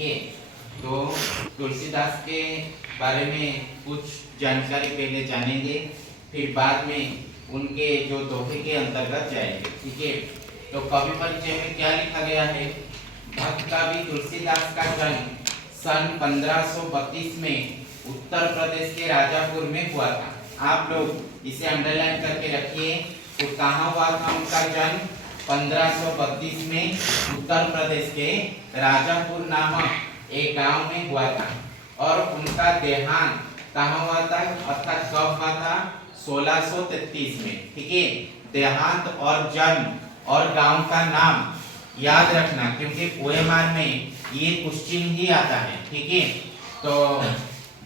है। तो तुलसीदास के बारे में कुछ जानकारी पहले जानेंगे, फिर बाद में उनके जो दोहे के अंतर्गत जाएंगे। ठीक है, तो कवि परिचय में क्या लिखा गया है? भक्त कवि तुलसीदास का जन्म सन 1532 में उत्तर प्रदेश के राजापुर में हुआ था। आप लोग इसे अंडरलाइन करके रखिए। तो कहाँ हुआ था उनका जन्म? 1532 में उत्तर प्रदेश के राजापुर नामक एक गांव में हुआ था। और उनका देहांत कहाँ हुआ था, अर्थात कब हुआ था? 1633 में। ठीक है, देहांत और जन्म और गांव का नाम याद रखना, क्योंकि ओएमआर में ये क्वेश्चन ही आता है। ठीक है, तो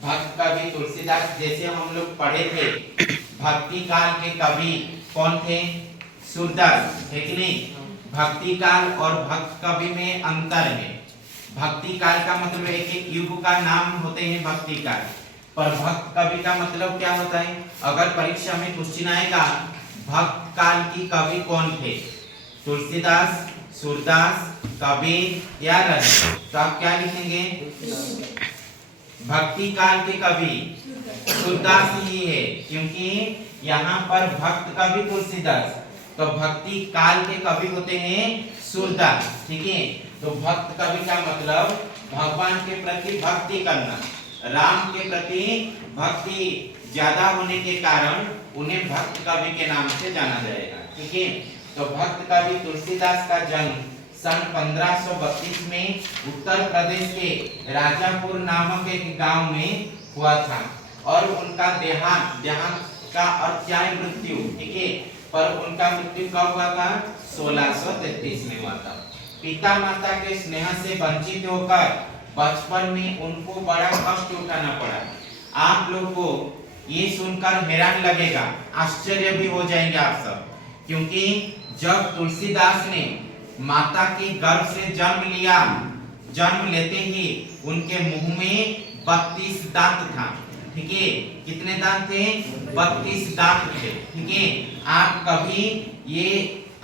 भक्त कवि तुलसीदास, जैसे हम लोग पढ़े थे, भक्ति काल के कवि कौन थे? सूरदास, है कि नहीं? भक्ति काल और भक्त कवि में अंतर है। भक्ति काल का मतलब है कि युग का नाम होते हैं भक्ति काल, पर भक्त कवि का मतलब क्या होता है? अगर परीक्षा में क्वेश्चन आएगा भक्त काल की कवि कौन थे, तुलसीदास, सूरदास, कबीर या रवि, तो आप क्या लिखेंगे? भक्ति काल के कवि सूरदास ही है, क्योंकि यहाँ पर भक्त कवि तुलसीदास, तो भक्ति काल के कवि होते हैं सूरदास। ठीक है, तो भक्त कवि का मतलब भगवान के प्रति भक्ति करना, राम के प्रति भक्ति ज्यादा होने के कारण उन्हें भक्त कवि के नाम से जाना जाएगा। ठीक है, तो भक्त कवि तुलसीदास का जन्म सन 1532 में उत्तर प्रदेश के राजापुर नामक एक गांव में हुआ था। और उनका देहांत का अर्थ क्या है? मृत्यु। ठीक है, पर उनका मृत्यु कब हुआ था? 1633 में हुआ था। पिता माता के स्नेह से वंचित होकर बचपन में उनको बड़ा कष्ट उठाना पड़ा। आप लोग को ये सुनकर हैरान लगेगा, आश्चर्य भी हो जाएंगे आप सब, क्योंकि जब तुलसीदास ने माता के गर्भ से जन्म लिया, जन्म लेते ही उनके मुंह में 32 दांत था। ठीक है, कितने दांत थे? 32 दांत थे। ठीक है, आप कभी ये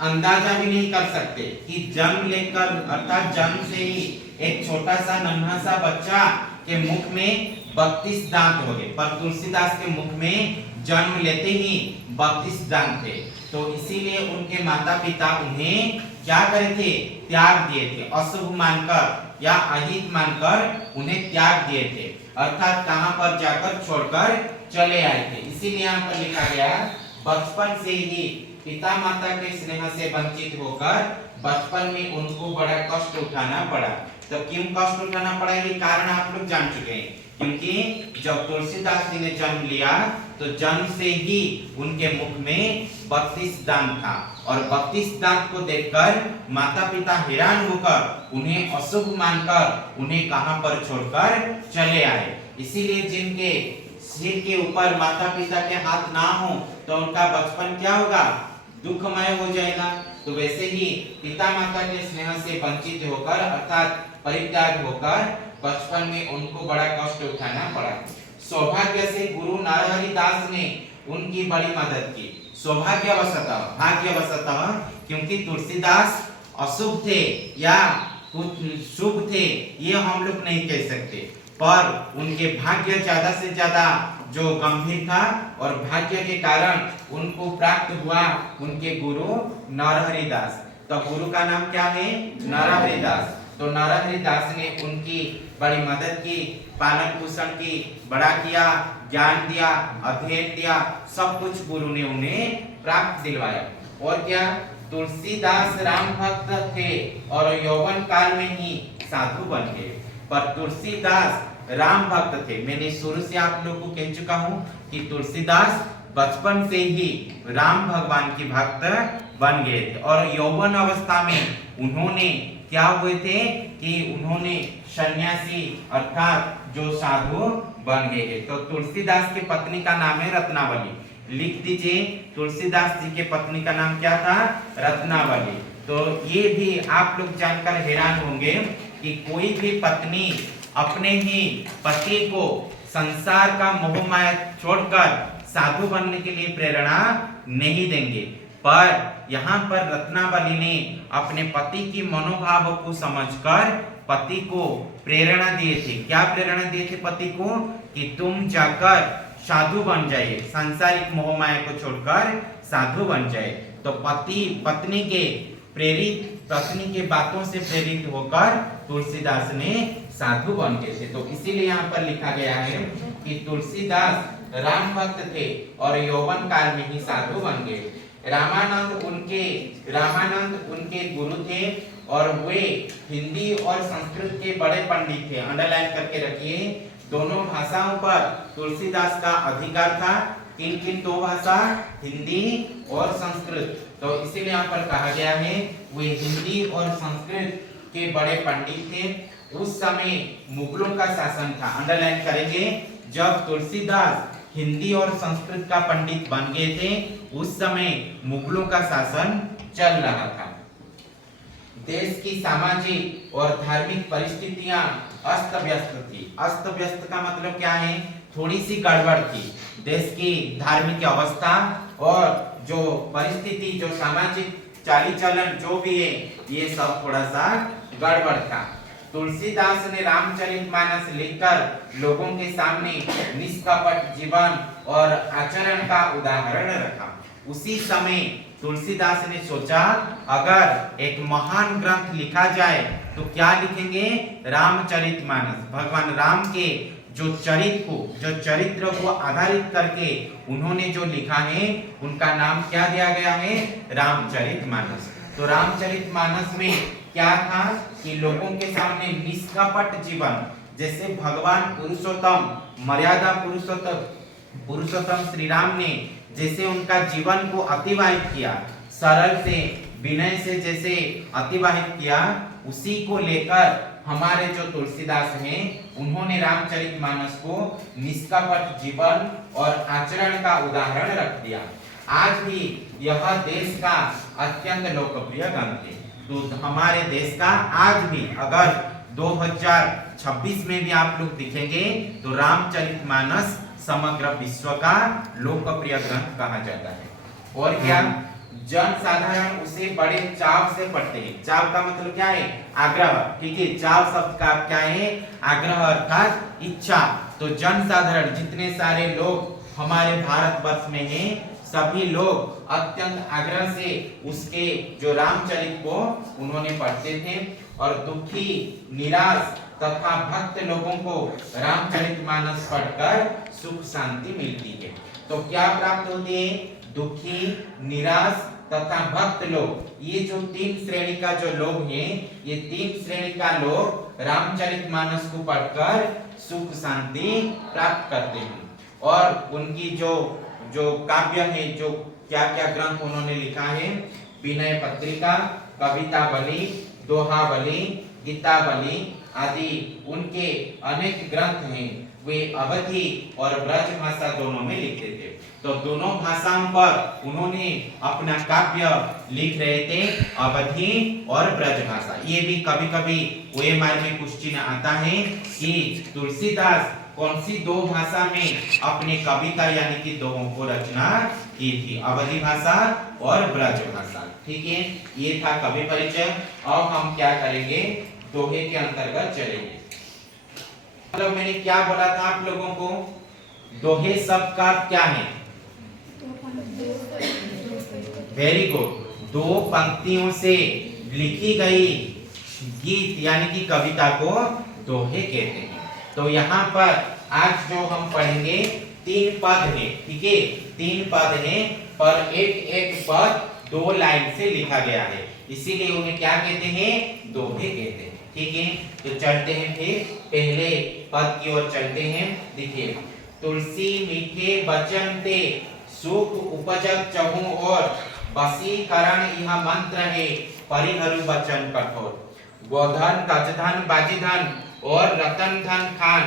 अंदाजा भी नहीं कर सकते कि जन्म लेकर, अर्थात जन्म से ही एक छोटा सा नन्हा सा बच्चा के मुख में 32 दांत हो गए, पर तुलसीदास के मुख में जन्म लेते ही 32 दांत थे। तो इसीलिए उनके माता पिता उन्हें क्या करे थे? त्याग दिए थे, अशुभ मानकर या अहित मानकर उन्हें त्याग दिए थे, अर्थात कहां पर जाकर छोड़कर चले आए थे। इसीलिए यहाँ पर लिखा गया बचपन से ही पिता माता के स्नेह से वंचित होकर बचपन में उनको बड़ा कष्ट उठाना पड़ा। तो क्यों कष्ट उठाना पड़ा, ये कारण आप लोग जान चुके हैं। क्योंकि जब तुलसीदास जी ने जन्म लिया तो जन्म से ही उनके मुख में 32 दांत था, और 32 दांत को देखकर माता पिता हैरान होकर उन्हें अशुभ मानकर उन्हें कहां पर छोड़कर चले आए। इसीलिए जिनके सिर के ऊपर माता पिता के हाथ ना हो तो उनका बचपन क्या होगा? दुखमय हो जाएगा। तो वैसे ही पिता माता के स्नेह से वंचित होकर, अर्थात परित्याग होकर बचपन में उनको बड़ा कष्ट उठाना पड़ा। सौभाग्य से गुरु नरहरिदास ने उनकी बड़ी मदद की। सौभाग्यवशतः, भाग्यवशतः, क्योंकि तुलसीदास अशुभ थे या कुछ शुभ थे ये हम लोग नहीं कह सकते, पर उनके भाग्य ज्यादा से ज्यादा जो गंभीर था, और भाग्य के कारण उनको प्राप्त हुआ उनके गुरु नरहरिदास। तो गुरु का नाम क्या है? नरहरिदास। तो नरहरिदास ने उनकी बड़ी मदद की, पालन पोषण की, बड़ा किया, ज्ञान दिया, अध्ययन दिया, सब कुछ गुरु ने उन्हें प्राप्त दिलवाया। और क्या? तुलसीदास राम भक्त थे और यौवन काल में ही साधु बन गए। पर तुलसीदास राम भक्त थे। मैंने शुरू से आप लोगों को कह चुका हूँ कि तुलसीदास बचपन से ही राम भगवान की भक्त बन गए थे, और यौवन अवस्था में उन्होंने क्या हुए थे कि उन्होंने सन्यासी अर्थात जो साधु बन गए। तो तुलसीदास की पत्नी का नाम है रत्नावली। लिख दीजिए, तुलसीदास जी के पत्नी का नाम क्या था? रत्नावली। तो ये भी आप लोग जानकर हैरान होंगे कि कोई भी पत्नी अपने ही पति को संसार का मोह माया छोड़कर साधु बनने के लिए प्रेरणा नहीं देंगे, पर यहाँ पर रत्नावली ने अपने पति की मनोभाव को समझकर पति को प्रेरणा दिए थे। क्या प्रेरणा दिए थे पति को? कि तुम जाकर साधु बन जाइए, सांसारिक मोह माया को छोड़कर साधु बन जाए। तो पति पत्नी के बातों से प्रेरित होकर तुलसीदास ने साधु बन गए थे। तो इसीलिए यहाँ पर लिखा गया है कि तुलसीदास राम भक्त थे और यौवन काल में ही साधु बन गए। रामानंद उनके गुरु थे और वे हिंदी और संस्कृत के बड़े पंडित थे। अंडरलाइन करके रखिए, दोनों भाषाओं पर तुलसीदास का अधिकार था। किन दो भाषा? हिंदी और संस्कृत। तो इसीलिए यहाँ पर कहा गया है वे हिंदी और संस्कृत के बड़े पंडित थे। उस समय मुगलों का शासन था। अंडरलाइन करेंगे, जब तुलसीदास हिंदी और संस्कृत का पंडित बन गए थे उस समय मुगलों का शासन चल रहा था। देश की सामाजिक और धार्मिक परिस्थितियां अस्त व्यस्त थी। अस्त व्यस्त का मतलब क्या है? थोड़ी सी गड़बड़ थी। देश की धार्मिक अवस्था और जो परिस्थिति, जो सामाजिक चाली चलन जो भी है, ये सब थोड़ा सा गड़बड़ था। तुलसीदास ने रामचरितमानस लिखकर लोगों के सामने निष्कपट जीवन और आचरण का उदाहरण रखा। उसी समय तुलसीदास ने सोचा अगर एक महान ग्रंथ लिखा जाए तो क्या लिखेंगे? रामचरितमानस। भगवान राम के जो चरित्र को आधारित करके उन्होंने जो लिखा है उनका नाम क्या दिया गया है? रामचरितमानस। तो रामचरितमानस में क्या था कि लोगों के सामने निष्कपट जीवन, जैसे भगवान पुरुषोत्तम, मर्यादा पुरुषोत्तम श्री राम ने जैसे उनका जीवन को अतिवाहित किया, सरल से विनय से जैसे अतिवाहित किया, उसी को लेकर हमारे जो तुलसीदास हैं उन्होंने रामचरितमानस को निष्कपट जीवन और आचरण का उदाहरण रख दिया। आज भी यह देश का अत्यंत लोकप्रिय ग्रंथ है। तो हमारे देश का आज भी अगर 2026 में भी आप लोग दिखेंगे तो रामचरितमानस समग्र विश्व का लोकप्रिय ग्रंथ कहा जाता है। और क्या? जन साधारण उसे बड़े चाव से पढ़ते हैं। चाव का मतलब क्या है? आग्रह। ठीक है, चाव शब्द का क्या है? आग्रह अर्थात इच्छा। तो जन साधारण जितने सारे लोग हमारे भारतवर्ष में हैं, सभी लोग अत्यंत आग्रह से उसके जो रामचरित को उन्होंने पढ़ते थे। और दुखी, निराश तथा भक्त लोगों को रामचरितमानस पढ़कर सुख शांति मिलती है। तो क्या प्राप्त होती है? दुखी, निराश तथा भक्त लोग, ये जो तीन श्रेणी का जो लोग हैं, ये तीन श्रेणी का लोग रामचरितमानस को पढ़कर सुख शांति प्राप्त करते हैं। और उनकी जो काव्य है, जो क्या क्या ग्रंथ उन्होंने लिखा है, विनय पत्रिका, कवितावली, दोहावली, गीतावली आदि उनके अनेक ग्रंथ हैं। वे अवधी और ब्रज भाषा दोनों में लिखते थे। तो दोनों भाषाओं पर उन्होंने अपना काव्य लिख रहे थे, अवधी और ब्रज भाषा। ये भी कभी कभी ओएमआर में क्वेश्चन आता है कि तुलसीदास कौन सी दो भाषा में अपनी कविता यानी कि दोहों को रचना की थी? अवधी भाषा और ब्रज भाषा। ठीक है, ये था कवि परिचय। अब हम क्या करेंगे? दोहे के अंतर्गत चलेंगे। मतलब मैंने क्या बोला था आप लोगों को? दोहे शब्द का क्या है? Very good. दो पंक्तियों से लिखी गई गीत यानी कि कविता को दोहे कहते हैं। तो यहाँ पर आज जो हम पढ़ेंगे 3 पद हैं। ठीक है, 3 पद हैं, पर एक पद 2 लाइन से लिखा गया है, इसीलिए उन्हें क्या कहते हैं? दोहे कहते हैं। ठीक है, तो चलते हैं फिर पहले पद की ओर चलते हैं। देखिए, तुलसी मीठे बचन ते सुख उपजत चहु और वशीकरण यह मंत्र है परिहरु बचन कठोर। गोधन गजधन बाजीधन और रतन धन खान,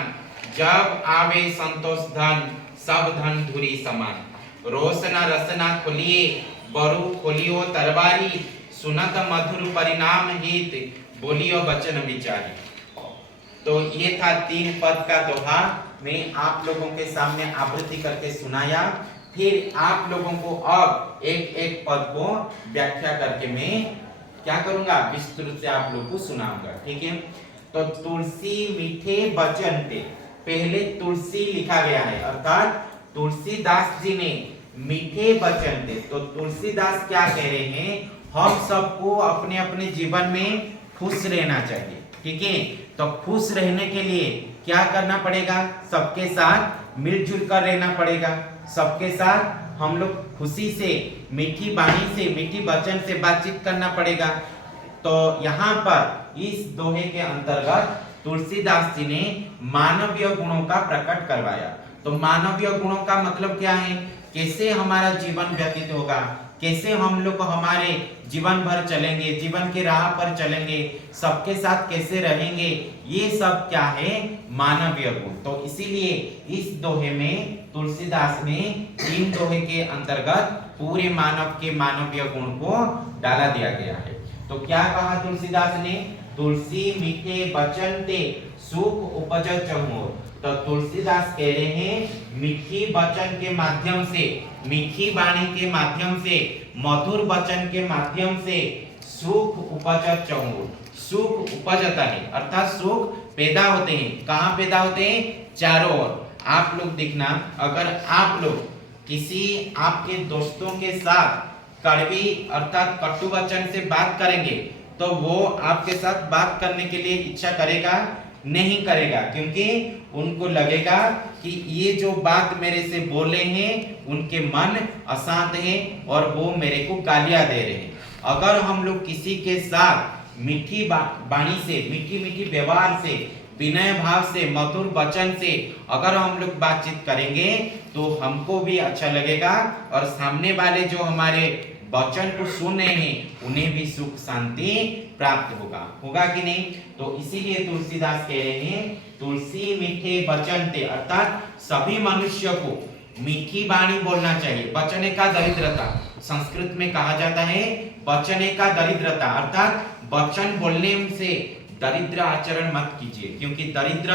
जब आवे संतोष धन सब धन धुरी समान। रोशना रसना खोलिए बरु खोलियो तरबारी, सुनत मधुर परिणाम हित बोलियो बचन विचारी। तो ये था 3 पद का दोहा। मैं आप लोगों के सामने आवृत्ति करके सुनाया, फिर आप लोगों को अब एक पद को व्याख्या करके मैं क्या करूंगा? विस्तृत से आप लोगों को सुनाऊंगा। ठीक है, तो तुलसी मीठे वचन पे, पहले तुलसी लिखा गया है, अर्थात तुलसीदास जी ने मीठे वचन थे। तो तुलसीदास क्या कह रहे हैं, हम सबको अपने अपने जीवन में खुश रहना चाहिए, ठीक है। तो खुश रहने के लिए क्या करना पड़ेगा, सबके साथ मिलजुल कर रहना पड़ेगा, सबके साथ हम लोग खुशी से, मीठी वाणी से, मीठी वचन से बातचीत करना पड़ेगा। तो यहाँ पर इस दोहे के अंतर्गत तुलसीदास जी ने मानवीय गुणों का प्रकट करवाया। तो मानवीय गुणों का मतलब क्या है, कैसे हमारा जीवन व्यतीत होगा, कैसे हम लोग हमारे जीवन भर चलेंगे, जीवन के राह पर चलेंगे, सबके साथ कैसे रहेंगे, ये सब क्या है, मानवीय गुण। तो इसीलिए इस दोहे में तुलसीदास ने इन दोहे के अंतर्गत पूरे मानव के मानवीय गुण को डाला दिया गया है। तो क्या कहा तुलसीदास ने, तुलसी मीठे वचन ते सुख उपज चहुर। तो तुलसीदास कह रहे हैं मीठी वचन के माध्यम से, मीठी वाणी के माध्यम से, मधुर वचन के माध्यम से सुख उपज चहुर, सुख उपजता है, अर्थात सुख पैदा होते हैं। कहाँ पैदा होते हैं, चारों ओर। आप लोग देखना, अगर आप लोग किसी आपके दोस्तों के साथ कड़वी अर्थात कटु वचन से बात करेंगे, तो वो आपके साथ बात करने के लिए इच्छा करेगा, नहीं करेगा, क्योंकि उनको लगेगा कि ये जो बात मेरे से बोले हैं उनके मन अशांत है और वो मेरे को गालियां दे रहे हैं। अगर हम लोग किसी के साथ मीठी वाणी से, मीठी मीठी व्यवहार से, विनय भाव से, मधुर वचन से अगर हम लोग बातचीत करेंगे तो हमको भी अच्छा लगेगा और सामने वाले जो हमारे वचन को सुन रहे हैं उन्हें भी सुख शांति प्राप्त होगा कि नहीं। तो इसीलिए तुलसीदास कह रहे हैं तुलसी मीठे वचन ते, अर्थात सभी मनुष्य को मीठी वाणी बोलना चाहिए। वचने का दरिद्रता संस्कृत में कहा जाता है, वचने का दरिद्रता, अर्थात वचन बोलने से दरिद्र आचरण मत कीजिए, क्योंकि दरिद्र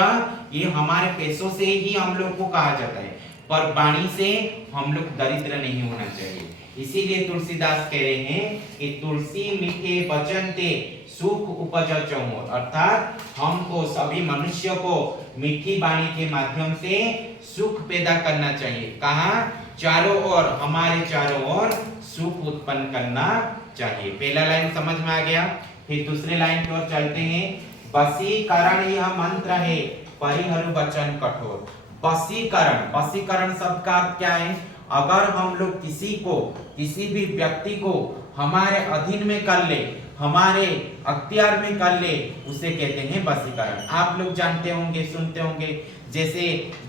ये हमारे पैसों से ही हम लोग को कहा जाता है, पर वाणी से हम लोग दरिद्र नहीं होना चाहिए। इसीलिए तुलसीदास कह रहे हैं कि तुलसी मीठे वचन ते सुख उपज चहुर, अर्थात हमको सभी मनुष्य को मीठी वाणी के माध्यम से सुख पैदा करना चाहिए। कहाँ, चारों ओर, हमारे चारों ओर सुख उत्पन्न करना चाहिए। पहला लाइन समझ में आ गया। फिर दूसरे लाइन की ओर चलते हैं। वशीकरण यह मंत्र है, परिहरु वचन कठोर। वशीकरण, वशीकरण शब्द का अर्थ क्या है, अगर हम लोग किसी को, किसी भी व्यक्ति को हमारे अधीन में कर ले, हमारे अख्तियार में कर ले, उसे कहते हैं वशीकरण। आप लोग जानते होंगे, सुनते होंगे, जैसे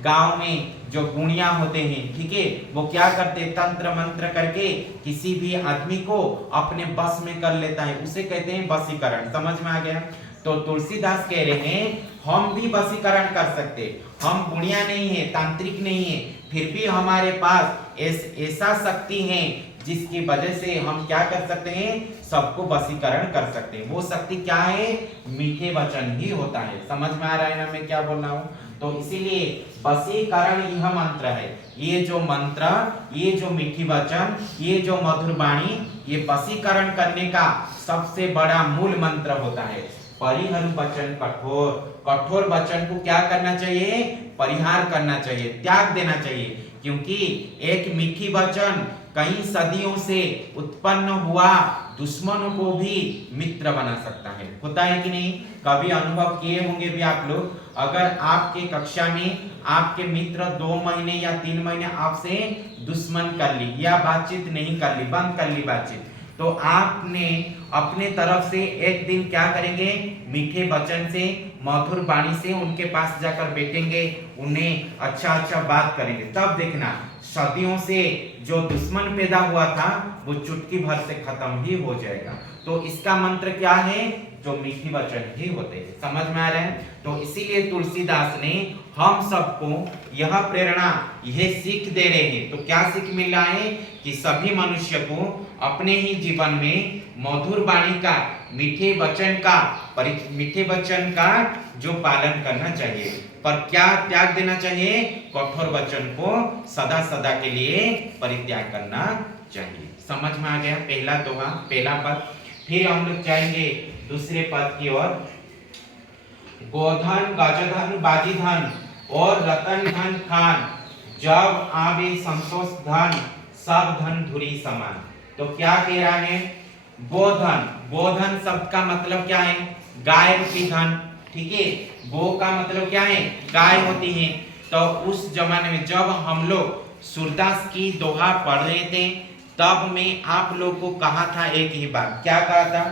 गांव में जो गुणिया होते हैं, ठीक है, वो क्या करते, तंत्र मंत्र करके किसी भी आदमी को अपने बस में कर लेता है, उसे कहते हैं वशीकरण। समझ में आ गया। तो तुलसीदास कह रहे हैं हम भी वशीकरण कर सकते, हम गुणिया नहीं है, तांत्रिक नहीं है, फिर भी हमारे पास ऐसा शक्ति है जिसकी वजह से हम क्या कर सकते हैं, सबको वशीकरण कर सकते हैं। वो शक्ति क्या है, मीठे वचन ही होता है। समझ में आ रहा है ना मैं क्या बोल रहा हूँ। तो इसीलिए वशीकरण यह मंत्र है, ये जो मंत्र, ये जो मीठी वचन, ये जो मधुर वाणी, ये वशीकरण करने का सबसे बड़ा मूल मंत्र होता है। परिहरु वचन कठोर, कठोर वचन को क्या करना चाहिए, परिहार करना चाहिए, त्याग देना चाहिए, क्योंकि एक मीठी वचन कई सदियों से उत्पन्न हुआ दुश्मनों को भी मित्र बना सकता है। होता है कि नहीं, कभी अनुभव किए होंगे भी आप लोग। अगर आपके कक्षा में आपके मित्र 2 महीने या 3 महीने आपसे दुश्मन कर ली या बातचीत नहीं कर ली, बंद कर ली बातचीत, तो आपने अपने तरफ से एक दिन क्या करेंगे, मीठे वचन से, मधुर वाणी से उनके पास जाकर बैठेंगे, उन्हें अच्छा अच्छा बात करेंगे, तब देखना सदियों से जो दुश्मन पैदा हुआ था वो चुटकी भर से खत्म ही हो जाएगा। तो इसका मंत्र क्या है, जो मीठी वचन ही होते हैं। समझ में आ रहा है। तो इसीलिए तुलसीदास ने हम सबको यह प्रेरणा, यह सीख दे रहे हैं। तो क्या सीख मिल रहा है कि सभी मनुष्य को अपने ही जीवन में मधुर वाणी का, मीठे वचन का जो पालन करना चाहिए, पर क्या त्याग देना चाहिए, कठोर वचन को सदा सदा के लिए परित्याग करना चाहिए। समझ में आ गया पहला दोहा, पहला पद। फिर हम लोग जाएंगे दूसरे पद की ओर। गोधन गजधन बाजीधन और रतन धन खान, जब आवे संतोष धन सब धन धुरी समान। तो क्या कह रहा है? गोधन, गोधन शब्द का मतलब क्या है? गाय रूपी धन, ठीक है। गो का मतलब क्या है? गाय होती है। तो उस जमाने में जब हम लोग सूरदास की दोहा पढ़ रहे थे, तब में आप लोग को कहा था एक ही बात। क्या कहा था?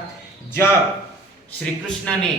जब श्री कृष्ण ने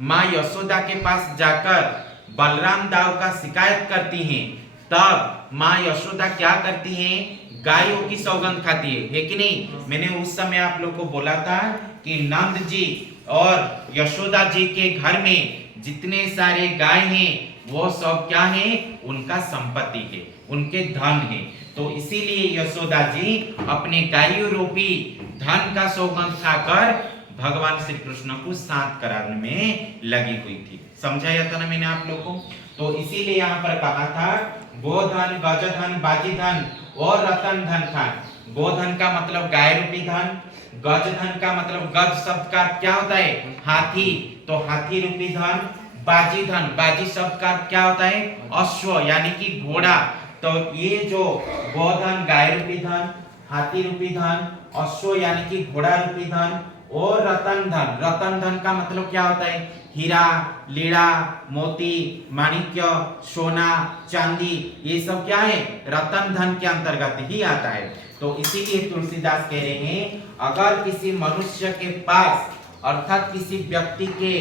माँ यशोदा के पास जाकर बलराम दाऊ का शिकायत करती हैं, तब माँ यशोदा क्या करती हैं? गायों की सौगंध खाती है कि नहीं? मैंने उस समय आप लोग को बोला था कि नंद जी और यशोदा जी के घर में जितने सारे गाय हैं वो सब क्या है? उनका संपत्ति है, उनके धन है। तो इसीलिए यशोदा जी अपने गायों रूपी धन का सौगंध खाकर भगवान श्री कृष्ण को साथ कराने में लगी हुई थी। समझाया था ना मैंने आप लोगों को? तो इसीलिए यहाँ पर कहा था गोधन गजधन बाजीधन और रतन धन खान। गोधन का मतलब गाय रूपी धन, गजधन का मतलब गज शब्द का क्या होता है? हाथी, तो हाथी रूपी धन। बाजी धन, बाजी शब्द का क्या होता है? अश्व यानी कि घोड़ा। तो ये जो गोधन गाय रूपी धन, हाथी रूपी धन, अश्व यानी कि घोड़ा रूपी धन और रतन धन। रतन धन का मतलब क्या होता है? हीरा, लीड़ा, मोती, माणिक्य, सोना, चांदी, ये सब क्या है? रतन धन के अंतर्गत ही आता है। तो इसीलिए तुलसीदास कह रहे हैं, अगर किसी मनुष्य के पास अर्थात किसी व्यक्ति के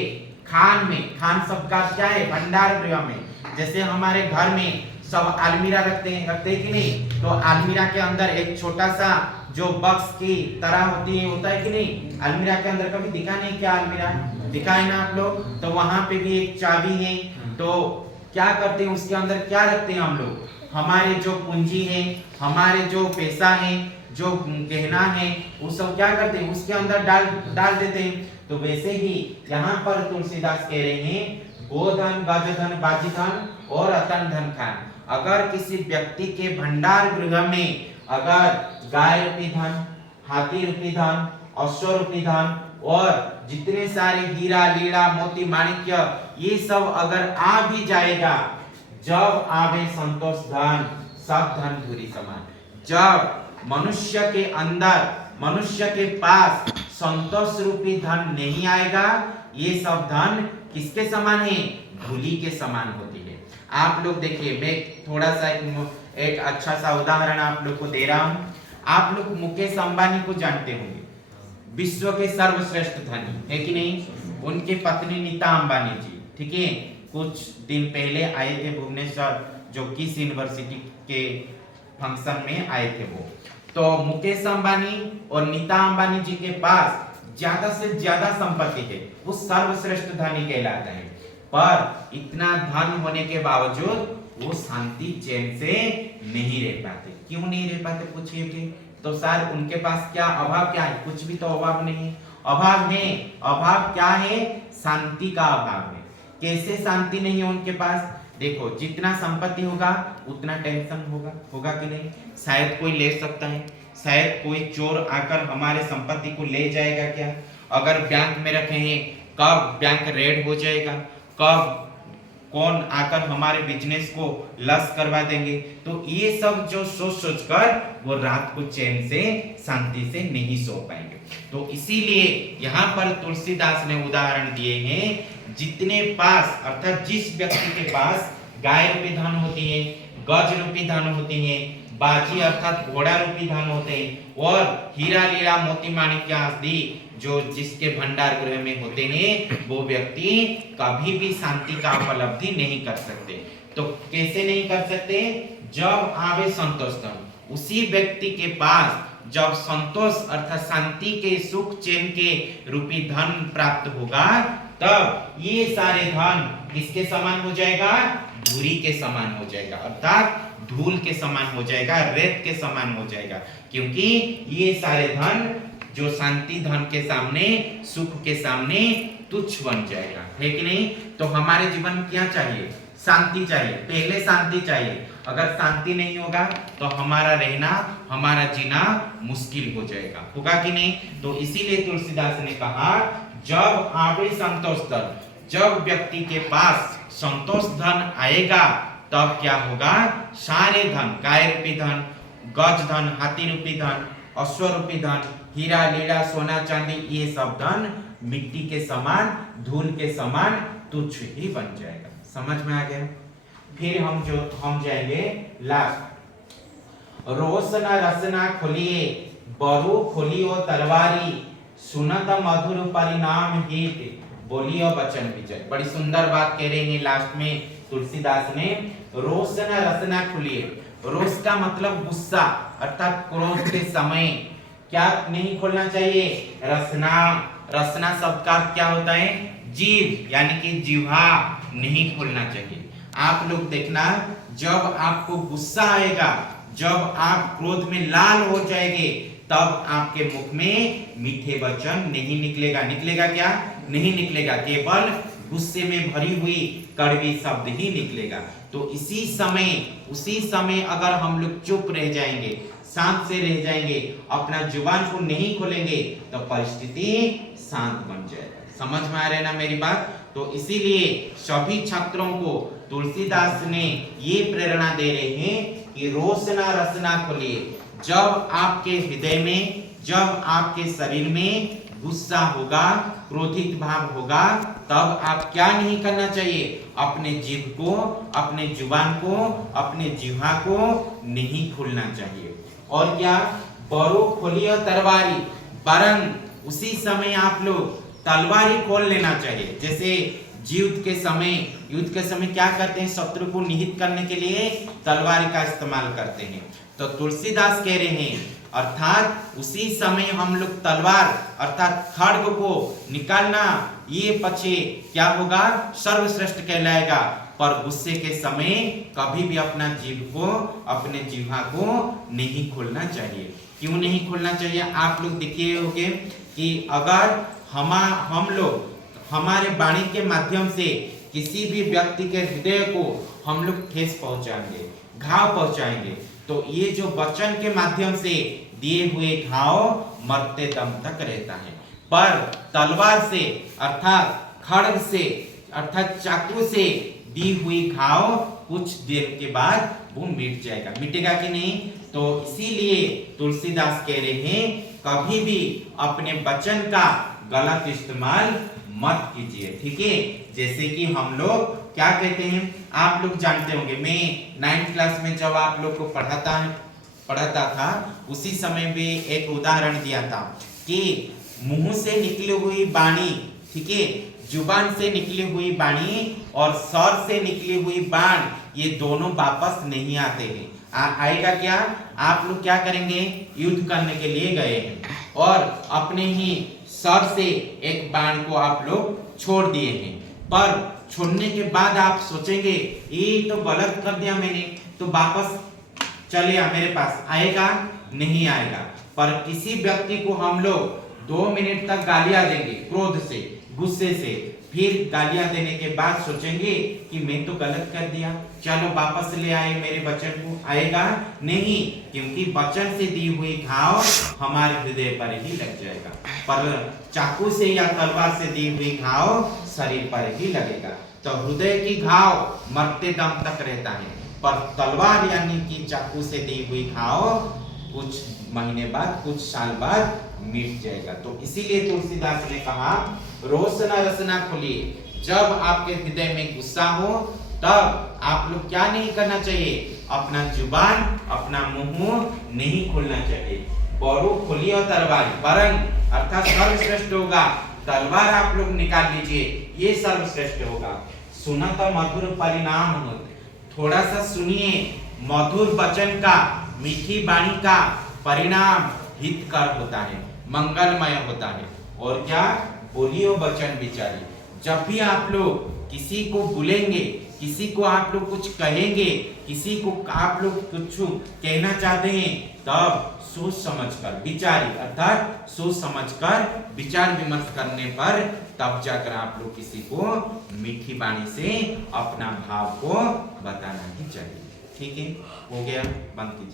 खान में, खान शब्द का क्या है? भंडार गृह में। जैसे हमारे घर में सब अलमीरा रखते हैं कि नहीं? तो अलमीरा के अंदर एक छोटा सा जो बक्स की तरह होती है, होता है कि नहीं? अलमीरा के अंदर कभी दिखा नहीं क्या? अलमीरा दिखा है ना आप लोग? तो वहां पे भी एक चाबी है। तो क्या करते हैं उसके अंदर? क्या रखते हैं हम लोग? हमारे जो पूंजी है, हमारे जो पैसा है, जो गहना है, वो सब क्या करते हैं? उसके अंदर डाल देते हैं। तो वैसे ही यहाँ पर तुलसीदास कह रहे हैं गोधन गजधन बाजीधन और रतन धन खान। अगर किसी व्यक्ति के भंडार गृह में अगर गाय रूपी धन, हाथी रूपी धन, अश्व रूपी धन और जितने सारे हीरा, लीड़ा, मोती, माणिक्य, ये सब अगर आ भी जाएगा, जब आवे संतोष धन सब धन धुरी समान। जब मनुष्य के अंदर, मनुष्य के पास संतोष रूपी धन नहीं आएगा, ये सब धन किसके समान है? धूली के समान होती है। आप लोग देखिए, मैं थोड़ा सा एक अच्छा सा उदाहरण आप लोग को दे रहा हूं। आप लोग मुकेश अंबानी को जानते होंगे, विश्व के सर्वश्रेष्ठ धनी है कि नहीं? उनकी पत्नी नीता अंबानी जी, ठीक है, कुछ दिन पहले आए थे भुवनेश्वर, जो किस यूनिवर्सिटी के फंक्शन में आए थे वो। तो मुकेश अंबानी और नीता अंबानी जी के पास ज्यादा से ज्यादा संपत्ति है, वो सर्वश्रेष्ठ धनी कहलाते हैं। पर इतना धन होने के बावजूद वो शांति चैन से नहीं रह पाते। क्यों नहीं रह पाते पूछिए थे? तो सर उनके पास क्या अभाव क्या है? कुछ भी तो अभाव नहीं है। अभाव है, अभाव क्या है? शांति का अभाव है। कैसे शांति नहीं है उनके पास? देखो, जितना संपत्ति होगा उतना टेंशन होगा कि नहीं? शायद कोई ले सकता है, शायद कोई चोर आकर हमारे संपत्ति को ले जाएगा क्या? अगर बैंक में रखे हैं, कब बैंक रेड हो जाएगा, कब कौन आकर हमारे बिजनेस को लॉस करवा देंगे? तो ये सब जो सोच कर वो रात को चैन से शांति से नहीं सो पाएंगे। तो इसीलिए यहाँ पर तुलसीदास ने उदाहरण दिए हैं, जितने पास अर्थात जिस व्यक्ति के पास गाय रूपी धन होती है, गज रूपी धन होती है, बाजी अर्थात घोड़ा रूपी धन होते हैं और हीरा लीला मोती माणिक्य आदि जो जिसके भंडार गृह में होते हैं, वो व्यक्ति कभी भी शांति का उपलब्धि नहीं कर सकते। तो कैसे नहीं कर सकते? जब आवे संतोष धन। उसी व्यक्ति के पास जब संतोष अर्थात शांति के सुख चैन के रूपी धन प्राप्त होगा, तब ये सारे धन किसके समान हो जाएगा? धूरी के समान हो जाएगा, अर्थात धूल के समान हो जाएगा, रेत के समान हो जाएगा। क्योंकि ये सारे धन जो शांति धन के सामने, सुख के सामने तुच्छ बन जाएगा, है कि नहीं? तो हमारे जीवन में क्या चाहिए? शांति चाहिए, पहले शांति चाहिए। अगर शांति नहीं होगा तो हमारा रहना, हमारा जीना मुश्किल हो जाएगा, होगा कि नहीं? तो इसीलिए तुलसीदास ने कहा, जब आवे संतोष धन, जब व्यक्ति के पास संतोष धन आएगा तब क्या होगा, सारे धन, काय रूपी धन, गज धन, हाथी रूपी धन, अश्व रूपी धन, हीरा लीला सोना चांदी, ये सब धन मिट्टी के समान, धूल के समान तुच्छ ही बन जाएगा। समझ में आ गया। फिर हम जाएंगे लास्ट, रोशना रसना खोलिए बरु खोलियो तलवारी, सुनत मधुर परिणाम हित बोलियो वचन विजय। बड़ी सुंदर बात कह रहे हैं लास्ट में तुलसीदास ने, रोशना रसना खोलिए। रोष का मतलब गुस्सा अर्थात क्रोध के समय क्या नहीं खोलना चाहिए, रसना। रसना शब्द का क्या होता है, जीभ, यानी कि जिह्वा नहीं खोलना चाहिए। आप लोग देखना, जब आपको गुस्सा आएगा, जब आप क्रोध में लाल हो जाएंगे, तब आपके मुख में मीठे वचन नहीं निकलेगा। निकलेगा क्या, नहीं निकलेगा, केवल गुस्से में भरी हुई कड़वी शब्द ही निकलेगा। तो उसी समय अगर हम लोग चुप रह जाएंगे, शांत से रह जाएंगे, अपना जुबान को नहीं खोलेंगे, तो परिस्थिति शांत बन जाएगा। समझ में आ रहा है ना मेरी बात। तो इसीलिए सभी छात्रों को तुलसीदास ने ये प्रेरणा दे रहे हैं कि रोशना रसना खोलिए। जब आपके हृदय में, जब आपके शरीर में गुस्सा होगा, क्रोधित भाव होगा, तब आप क्या नहीं करना चाहिए, अपने जीभ को, अपने जुबान को, अपने जिह्वा को नहीं खोलना चाहिए। और क्या, बरो खोलियो तलवारी, वरन उसी समय आप लोग तलवारी खोल लेना चाहिए। जैसे युद्ध के समय क्या करते हैं, शत्रु को निहित करने के लिए तलवार का इस्तेमाल करते हैं। तो तुलसीदास कह रहे हैं, अर्थात उसी समय हम लोग तलवार अर्थात खड्ग को निकालना, ये पक्षे क्या होगा, सर्वश्रेष्ठ कहलाएगा। पर गुस्से के समय कभी भी अपना जीभ को, अपने जिह्वा को नहीं खोलना चाहिए। क्यों नहीं खोलना चाहिए, आप लोग देखिए होंगे कि अगर हम लोग हमारे वाणी के माध्यम से किसी भी व्यक्ति के हृदय को हम लोग ठेस पहुंचाएंगे, घाव पहुंचाएंगे, तो ये जो वचन के माध्यम से दिए हुए घाव मरते दम तक रहता है। पर तलवार से अर्थात खड्ग से अर्थात चाकू से दी हुई घाव कुछ देर के बाद वो मिट जाएगा। मिटेगा कि नहीं। तो इसीलिए तुलसीदास कह रहे हैं, कभी भी अपने वचन का गलत इस्तेमाल मत कीजिए। ठीक है, जैसे कि हम लोग क्या कहते हैं, आप लोग जानते होंगे, मैं 9th क्लास में जब आप लोग को पढ़ाता था, उसी समय भी एक उदाहरण दिया था कि मुंह से निकली हुई वाणी, ठीक है, जुबान से निकली हुई वाणी और सर से निकली हुई बाण, ये दोनों वापस नहीं आते हैं। आएगा क्या, आप लोग क्या करेंगे, युद्ध करने के लिए गए हैं और अपने ही सर से एक बाण को आप लोग छोड़ दिए हैं, पर छोड़ने के बाद आप सोचेंगे ये तो गलत कर दिया मैंने, तो वापस चलेगा मेरे पास, आएगा नहीं आएगा। पर किसी व्यक्ति को हम लोग 2 मिनट तक गालियां देंगे, क्रोध से, गुस्से से, फिर गालियां देने के बाद सोचेंगे कि मैं तो गलत कर दिया, चलो वापस ले आए मेरे वचन को, आएगा नहीं, क्योंकि वचन से दी हुई घाव हमारे हृदय पर ही लग जाएगा। पर चाकू से या तलवार से दी हुई घाव शरीर पर ही लगेगा। तो हृदय की घाव मरते दम तक रहता है, पर तलवार यानी कि चाकू से दी हुई घाव कुछ महीने बाद, कुछ साल बाद मिट जाएगा। तो इसीलिए तुलसीदास ने कहा, रोशना रसना खोलिए। जब आपके हृदय में गुस्सा हो, तब आप लोग क्या नहीं करना चाहिए, अपना जुबान, अपना मुंह नहीं खोलना चाहिए। बरो खोलिए तलवार, वरन अर्थात सर्वश्रेष्ठ होगा, तलवार आप लोग निकाल लीजिए, ये सर्वश्रेष्ठ होगा। सुनत मधुर परिणाम होते, थोड़ा सा सुनिए, मधुर वचन का, मीठी वाणी का परिणाम हितकर होता है, मंगलमय होता है। और क्या, बोलियो वचन विचारी। जब भी आप लोग किसी को बुलेंगे, किसी को आप लोग कुछ कहेंगे, किसी को आप लोग कुछ कहना चाहते हैं, तब सोच समझकर विचारी, अर्थात सोच समझकर विचार विमर्श करने पर तब जाकर आप लोग किसी को मीठी वाणी से अपना भाव को बताना ही चाहिए। ठीक है, हो गया, बंद कीजिए।